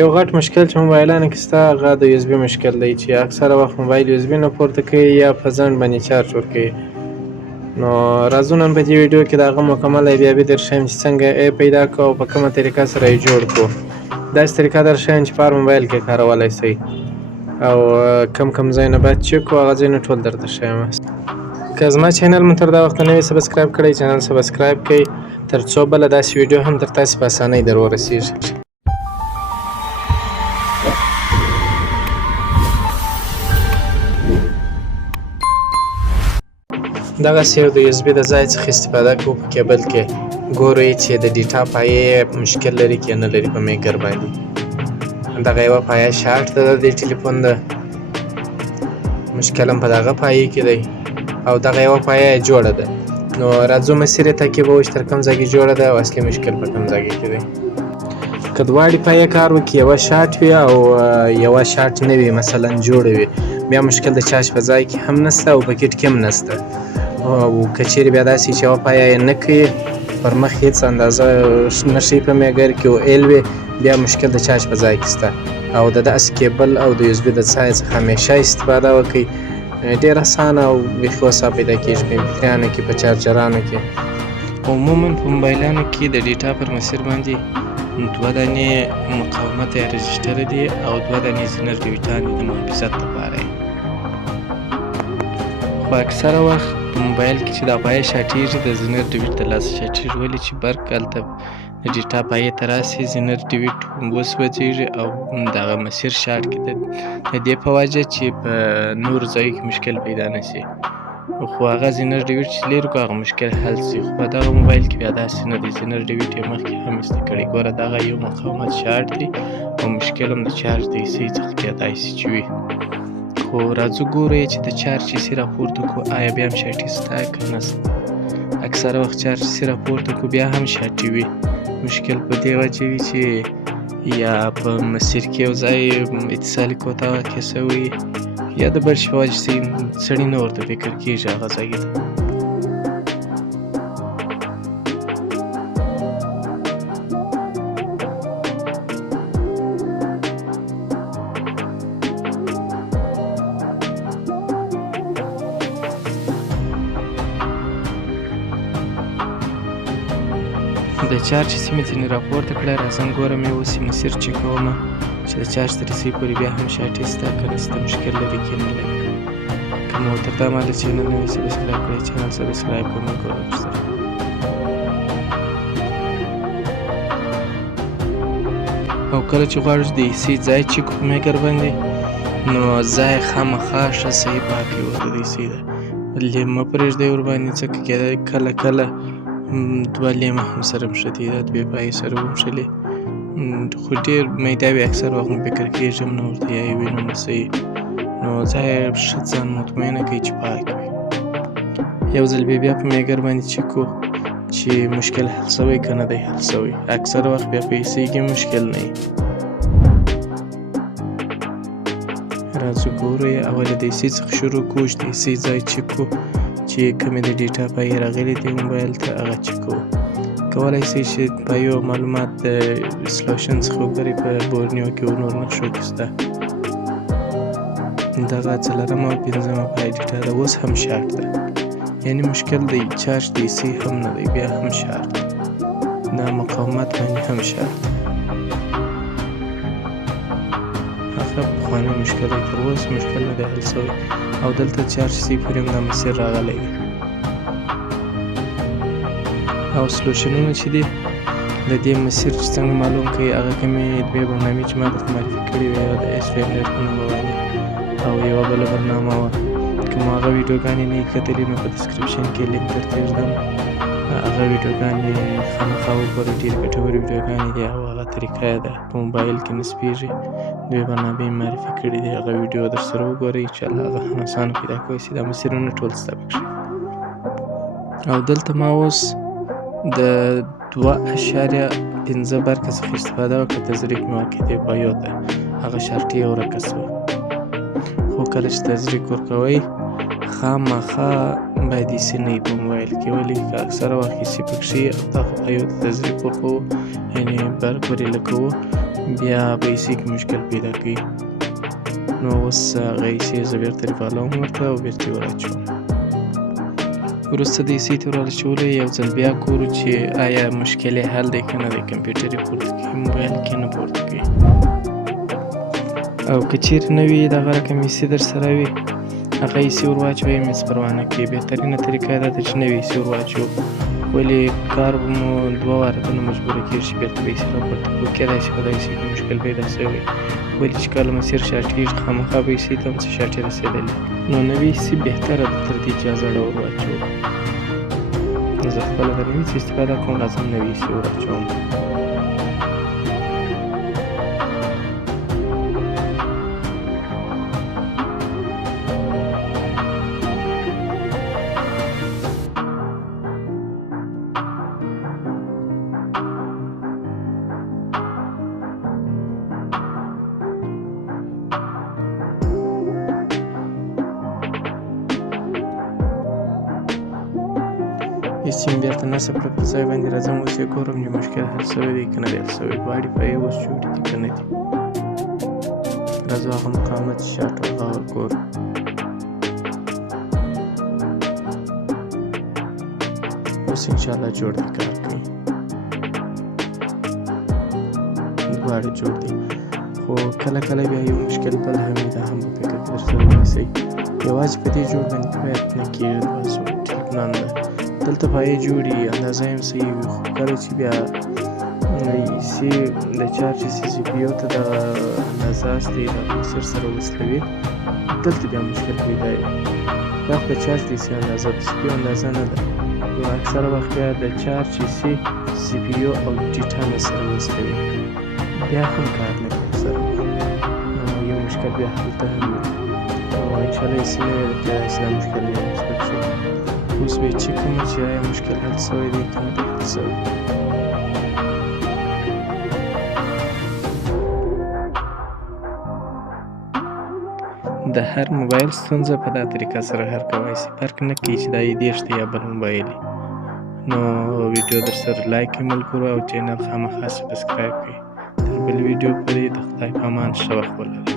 یو غټ مشکل چې موبایلانو کې شته هغه د USB مشکل دی چې اکثره وخت موبایل USB نه پورته کوي یا په ځنډ باندې چارج ورکوي. نو راځو نن په دې ویډیو کې د هغه مکمل ایډیابي درښیم چې څنګه یې پیدا کړو او په کومه طریقه سره یې جوړ کړو. داسې طریقه درښیم چې په هر موبایل کې کارولی شئ او کم ځایونه باید چک کړو هغه ځایونه ټول درته ښیم. که زما چینل مو تر دا وخته نه وي سبسکرایب کړی چینل سبسکرایب کړئ تر څو بله داسې ویډیو هم تر تاسې په اسانۍ در ورسیږي. دغسې یو د USB د ځای څخه استفاده کوو په کیبل کې ګورئ چې د ډیټا پایې مشکل لري که نه لري په میګر باندې. دغه یوه پایه شارټ ده د دې ټلیفون ده، مشکل هم په دغه پایې کې دی او دغه یوه پایه یې جوړه ده. نو راځو مسیر یې تعقیبوو چې تر کوم ځای کې جوړه ده او اصلي مشکل په کوم ځای کې دی. که دواړې پایې کار وکړي یوه شارټ وي او یوه شارټ نه وي مثلا جوړه وي بیا مشکل د چارج په ځای کې هم نشته او په کټ کې هم نشته. او که چیرې بیا داسې چې یوه پایه یې نه کوي پر مخ هېڅ اندازه نه ښیي په میګر کې او ایل وي بیا مشکل د چارج په ځای کې شته. او د داسې کیبل او د USB د ځای څخه همیشه استفاده وکړئ، ډېر اسانه او بیخي وسه پیدا کېږي په امپیتریانو کې په چارجرانو کې. عموما په موبایلانو کې د ډیټا پر مسیر باندې 2 دانې مقاومت یا رجسټر دي او 2 دانې زینر ډیویټان دي د محافظت لپاره یې. خو اکثره وخت په موبایل کې چې دا پایه شاټېږي د زینر ډیویټ د لاسه شاټېږي، ولې چې برق هلته د ډیټا پایې ته راسي زینر ډیویټ وسوځېږي او دغه مسیر شاټ کړي د دې په وجه چې په نورو ځایو کې مشکل پیدا نه شي. خو هغه زینر ډیویټ چې لرې کړو هغه مشکل حل شي. خو په دغه موبایل کې بیا داسې نه دی، زینر ډیویټ یې مخکې هم ایسته کړی. ګوره دغه یو مقاومت شاټ دی او مشکل هم د چارج د ایسۍ څخه کیدای شي چې وي. خو راځو ګورو چې د چارج ایسۍ راپورته کړو آیا بیا هم شاټي شته که نه شته. اکثره وخت چارج ایسۍ راپورته کړو بیا هم شاټي وي. مشکل په دې وجه وي چې یا په مسیر کې یو ځای اتصالي کوتاه واقع شوی یا د بل شي په وجه سړي نه ورته فکر کېږي هغه ځای ته. د چارج سیمې ځینې راپورته کړه، راځم ګورم یې اوس یې مسیر چک کومه چې د چارج تر رسۍ پورې بیا هم شاټي شته که نه شته، مشکل لري که نه لري. که مو تر دا مهاله چینل نه وي سبسکرایب کړئ چینل سبسکرایب کړئ مه ګورئ ورسره. او کله چې غواړو چې د ایسۍ ځای چک کړو په میګر باندې نو ځای خامخا ښه صحیح پاک یې ورته د ایسۍ ده، لیم مه پرېږدئ ورباندې ځکه کېدای کله کله 2 لیمه هم سره مښتي دا 2 پایې سره ومښلي خو ډېر میده وي اکثر وخت مو فکر کېږي هم نه ورته یا یې وینو نه صحیح. نو ځای یې ښه ځان مطمئنه کوئ چې پاک وي. یو ځل بیا په میګر باندې چک کړو چې مشکل حل شوی که نه دی حل شوی. اکثر وخت بیا په ایسۍ کې مشکل نه وي. راځو ګورو اول د ایسۍ څخه شروع کړو چې د ایسۍ ځای چک کړو چې کومې د ډیټا پایې راغلي دي موبایل ته هغه چک کوو. کولی شئ چې پایو معلومات د سلوشن څخه وګورئ په بورنیو کې او نور نقشو کې شته. دغه 4مه او 5مه پای ډیټا ده اوس هم شارټ ده، یعنې مشکل دی چارج د ایسۍ هم نه دی بیا هم شارټ دا مقاومت باندې هم شارټ. هغه پخوانی مشکل دی تر اوسه مشکل نه دی حل شوی او دلته چارج ایسۍ پورې هم دا مسیر راغلی دی. او سلوشنونه چې دي د دې مسیر چې څنګه معلوم کړئ هغه کومې 2 برنامې چې ما درته معرفي کړي وې یوه د SVLR په نوم باندې او یوه بله برنامه وه. که مو هغه ویډیوګانې نه یې کتلي نو په ډسکرپشن کې لینک درته ږدم، هغه ویډیوګانې خامخا وګورئ، ډېرې ګټورې ویډیوګانې دي او هغه طریقه یې ده په موبایل کې نصبېږي. 2 برنامې یې معرفي کړي دي هغه ویډیو درسره وګورئ انشاءالله هغه هم اسانه پیدا کولی شئ. دا مسیرونه ټول شته پکښې. او دلته ما اوس د 2.5 برقه څخه استفاده وکړه تزریق مې ورکړی پایو ته هغه شارټي یې ورکه شوه. خو کله چې تزریق ورکوئ خامخا باید ایسۍ نه وي په موبایل کې، ولې که اکثره وخت ایسۍ پکښې او دغه پایو ته تزریق ورکوو یعنې برق ورې لګوو بیا په ایسي کې مشکل پیدا کوي. نو اوس هغه ایسي زه بیرته ریفالوم ورته او بیرته یې ور اچوم. وروسته د ایسي ته ور اچولو یو ځل بیا ګورو چې آیا مشکل یې حل دی که نه دی. کمپیوټر یې پورته کوي، موبایل کې نه پورته کوي. او که چیرې نه وي دغه رقم ایسي در سره وي هغه ایسي ور واچوئ، هېڅ پروا نه کوي. بهترینه طریقه یې دا ده چې نوي ایسي ور واچوو، ولې کار به مو 2 واره ته نه مجبوره کېږي چې بېرته به ایسي راپورته کړو. کېدای شي په دا ایسي کې مشکل پیدا سوی وي، ولې چې کله مسیر شاټېږي خامخا به ایسي ته هم څه شاټې رسېدلي. نو نوي ایسي بهتره ده تر دې چې زړه ور واچوو. زه خپله د نوي ایسي استفاده کوم، راځم نوي ایسي ور اچوم. ایسي مې بېرته نصب کړه پر ځای باندې. راځم اوس یې ګورم چې مشکل حل سوی دی که نه دی حل سوی. دواړې پایې اوس جوړې دي که نه دي. راځو هغه مقاومت شاټ هغه ګورو. اوس انشاءالله جوړ دی، کار کوي. دواړه جوړ دي، خو کله کله بیا یو مشکل بل هم وي، دا هم په فکر کې درسره ونیسئ. یوازې په دې جوړ باندې کفایت نه کېږي، بس اطمینان ده. دلته پایې جوړې اندازه یې هم صحیح وي، خو کله چې بیا ایسي د چارج ایسي سی پي یو ته دغه اندازه هستې د مسیر سره وصلوي، دلته بیا مشکل پیدا وي. دا خو د چارج د ایسي اندازه ده، سی پي یو اندازه نه ده. نو اکثره وخت بیا د چارج ایسي سی پي یو او ډیټا نه سره وصلوي، بیا هم کار نه کوي اکثره وخت. نو یو مشکل بیا هلته هم وي. نو انشاءالله ایسي نوی ده، کېدای شي دا مشکل بیا مثبت شي. اوس به یې چک کړم چې آیا مشکل حل سوی دی که نه دی حل سوی. د هر موبایل ستونزه په دا طریقه سره حل کولی شي، فرق نه کوي چې دا یې دېرش دی یا بل موبایل وي. نو ویډیو در سره لایک کړئ ملګرو، او چینل خامخا سبسکرایب کړئ. تر بل ویډیو پورې د خدای په امان ښه وخت ولرئ.